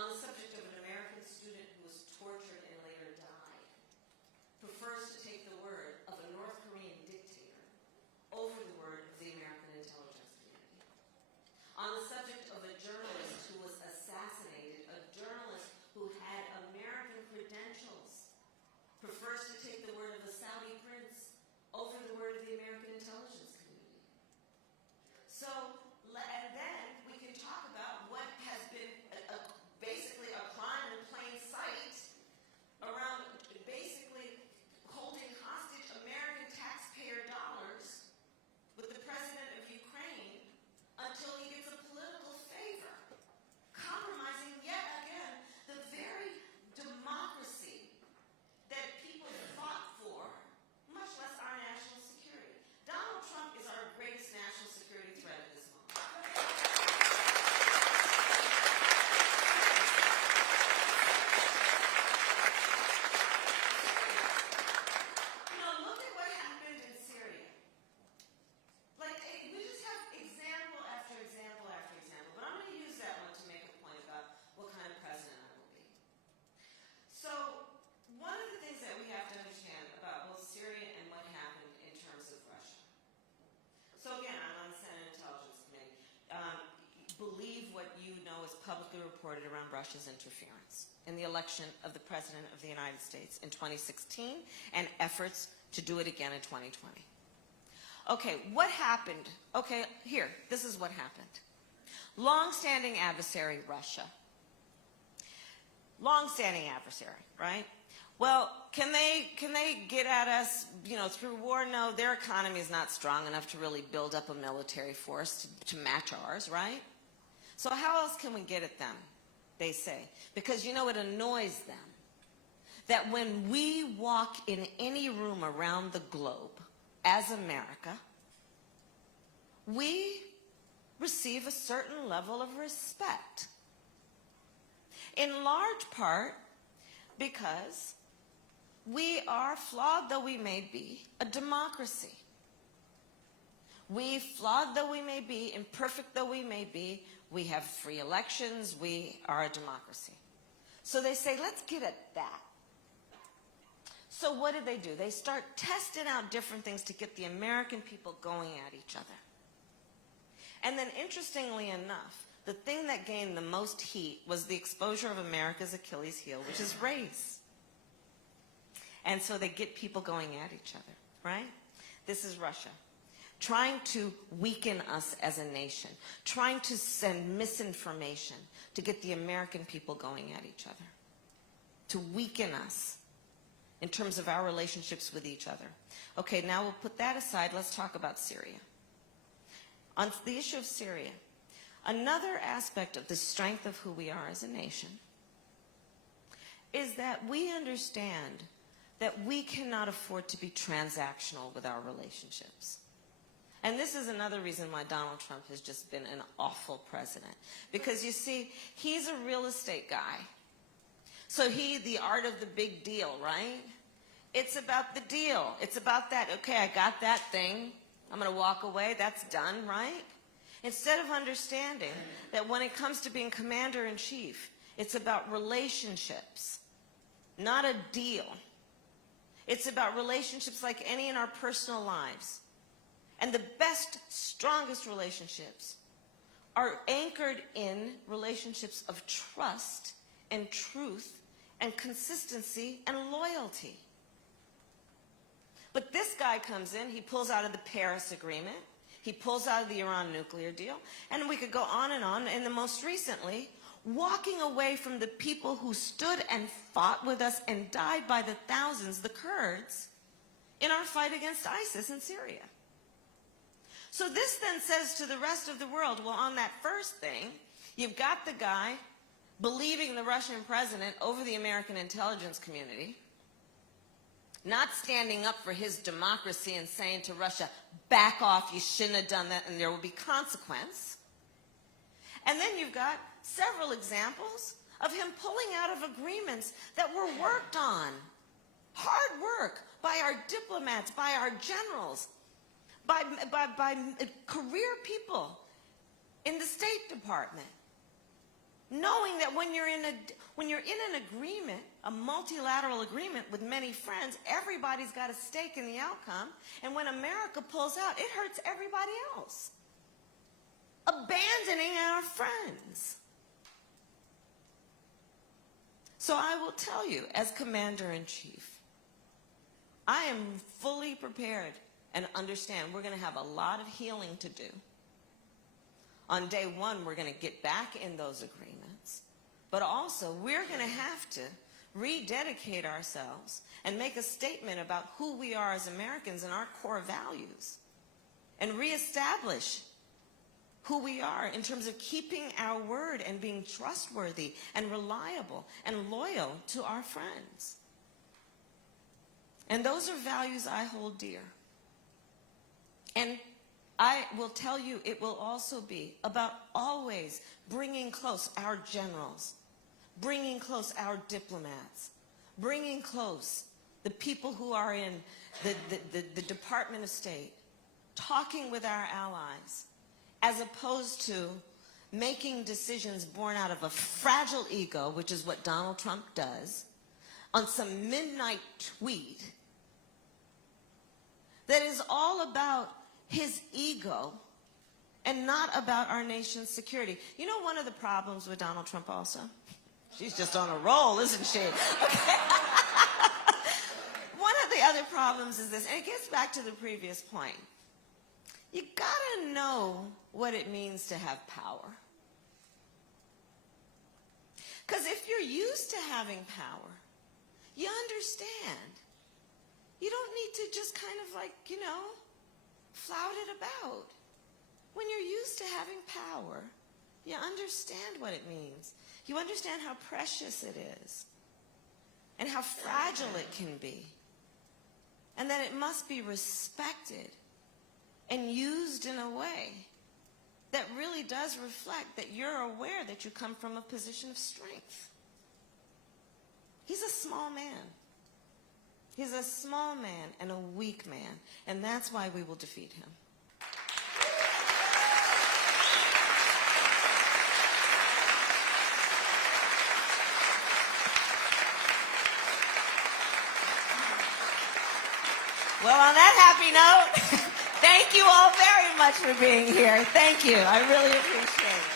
on the subject of an American student who was tortured and later died, prefers to take the word of a North Korean dictator over the word of the American intelligence community. On the subject of a journalist who was assassinated, a journalist who had American credentials, prefers to take the word of a Saudi prince over the word of the American intelligence community. So, and then we can talk about what has been basically a crime in plain sight around basically holding hostage American taxpayer dollars with the president of Ukraine until he gets a political favor, compromising yet again the very democracy that people fought for, much less our national security. Donald Trump is our greatest national security threat at this moment. Publicly reported around Russia's interference in the election of the President of the United States in 2016 and efforts to do it again in 2020. Okay, what happened? Okay, here, this is what happened. Long-standing adversary, Russia. Long-standing adversary, right? Well, can they get at us, through war? No, their economy is not strong enough to really build up a military force to match ours, right? So how else can we get at them, they say? Because it annoys them that when we walk in any room around the globe as America, we receive a certain level of respect. In large part because we are, flawed though we may be, a democracy. We, flawed though we may be, imperfect though we may be, we have free elections, we are a democracy. So they say, let's get at that. So what do? They start testing out different things to get the American people going at each other. And then interestingly enough, the thing that gained the most heat was the exposure of America's Achilles heel, which is race. And so they get people going at each other, right? This is Russia. Trying to weaken us as a nation, trying to send misinformation to get the American people going at each other, to weaken us in terms of our relationships with each other. Okay, now we'll put that aside. Let's talk about Syria. On the issue of Syria, another aspect of the strength of who we are as a nation is that we understand that we cannot afford to be transactional with our relationships. And this is another reason why Donald Trump has just been an awful president. Because you see, he's a real estate guy. So the art of the big deal, right? It's about the deal. It's about that, okay, I got that thing. I'm going to walk away. That's done, right? Instead of understanding that when it comes to being commander-in-chief, it's about relationships, not a deal. It's about relationships like any in our personal lives. And the best, strongest relationships are anchored in relationships of trust and truth and consistency and loyalty. But this guy comes in, he pulls out of the Paris Agreement, he pulls out of the Iran nuclear deal, and we could go on, and the most recently, walking away from the people who stood and fought with us and died by the thousands, the Kurds, in our fight against ISIS in Syria. So this then says to the rest of the world, well, on that first thing, you've got the guy believing the Russian president over the American intelligence community, not standing up for his democracy and saying to Russia, back off, you shouldn't have done that, and there will be consequence. And then you've got several examples of him pulling out of agreements that were worked on, hard work, by our diplomats, by our generals, by career people in the State Department. knowing that when you're in an agreement, a multilateral agreement with many friends, everybody's got a stake in the outcome. And when America pulls out, it hurts everybody else, abandoning our friends. So I will tell you, as Commander-in-Chief, I am fully prepared and understand we're going to have a lot of healing to do. On day one, we're going to get back in those agreements. But also, we're going to have to rededicate ourselves and make a statement about who we are as Americans and our core values, and reestablish who we are in terms of keeping our word and being trustworthy and reliable and loyal to our friends. And those are values I hold dear. And I will tell you, it will also be about always bringing close our generals, bringing close our diplomats, bringing close the people who are in the Department of State, talking with our allies, as opposed to making decisions born out of a fragile ego, which is what Donald Trump does, on some midnight tweet that is all about his ego and not about our nation's security. You know one of the problems with Donald Trump also? She's just on a roll, isn't she? Okay. One of the other problems is this, and it gets back to the previous point. You gotta know what it means to have power. Because if you're used to having power, you understand. You don't need to just kind of like, flout it about. When you're used to having power, you understand what it means. You understand how precious it is and how fragile it can be, and that it must be respected and used in a way that really does reflect that you're aware that you come from a position of strength. He's a small man. He's a small man and a weak man, and that's why we will defeat him. Well, on that happy note, thank you all very much for being here. Thank you. I really appreciate it.